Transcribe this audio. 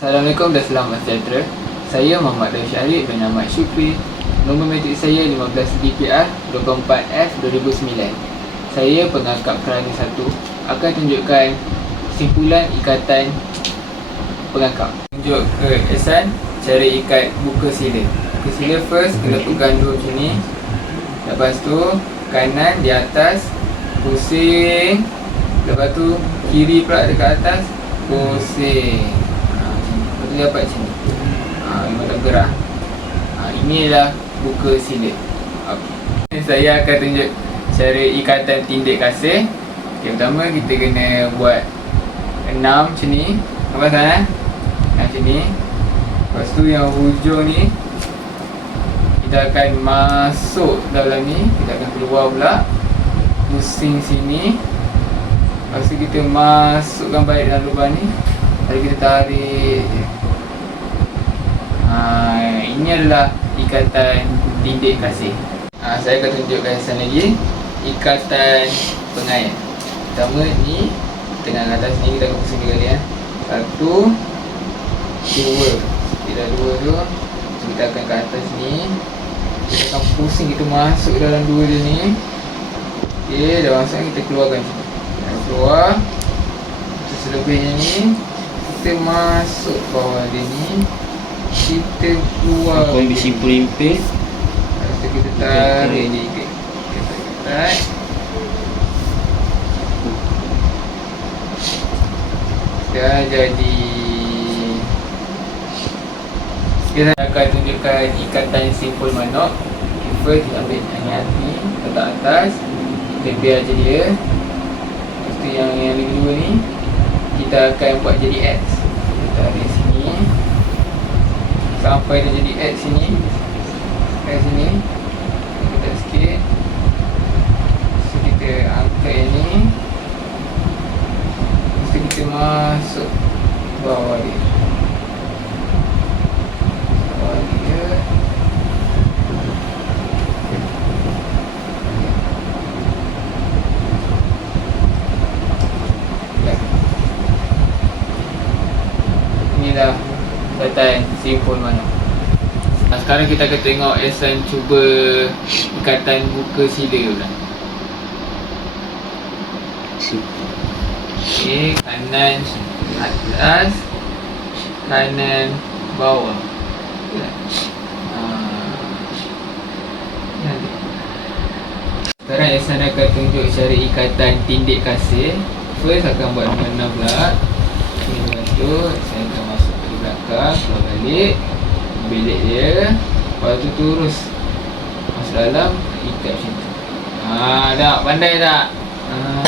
Assalamualaikum dan selamat sejahtera. Saya Muhammad Rashid Syarif bin Ahmad Syukri. Nombor matrik saya 15 DPR 24F 2009. Saya pengangkap kerana satu akan tunjukkan simpulan ikatan pengangkap. Tunjuk ke Ehsan cara ikat buka sila. Buka sila first kena pegang dulu macam ni. Lepas tu kanan di atas pusing. Lepas tu kiri pula dekat atas pusing. Ha, macam ni. Lepas tu dia dapat macam ni. Ha, memang tak gerak. Ha, inilah buka sila. Okay. Saya akan tunjuk cara ikatan tindik kasih. Okay, pertama kita kena buat enam macam ni. Nampak sana? Macam ni. Lepas tu yang hujung ni kita akan masuk dalam ni kita akan keluar pula pusing sini lepas tu kita masukkan balik dalam lubang ni lalu kita tarik je ha, adalah ikatan tindik kasih. Ha, saya akan tunjukkan sana lagi. Ikatan pengayat pertama ni tengah atas ni kita pusing tiga kali ya. satu dua. Kita dua tu kita akan ke atas ni. Kita akan pusing kita masuk dalam dua dia ni. Okay, dah masuk kita keluarkan Kita keluar. Kita selebihnya ni Kita masuk bawah dia ni Kita keluar Aku ambil simpul impit Lepas tu kita tarik ni ikat Kita Dah jadi Kita akan tunjukkan ikatan simpul manok. Okay, First kita ambil yang hati Letak atas. Kita biar je dia. Lepas tu yang, yang lagi dua ni. Kita akan buat jadi X Kita tarik sini Sampai dia jadi X sini Kat sini Kita sikit. So kita angkat yang ni. Tu kita masuk Bawah dia Bawah dia Ya. Inilah ikatan simpul mana. Nah, sekarang kita akan tengok Ehsan cuba ikatan buka sila pula. Okey, kanan atas, kanan bawah. Ah. Sekarang Ehsan akan tunjuk cara ikatan tindik kasih. First akan buat mana pula. Ini tu saya akan belakang, keluar balik. Bilik dia. Lepas tu terus masuk dalam ikat macam tu. Ah, dah pandai tak? Ah,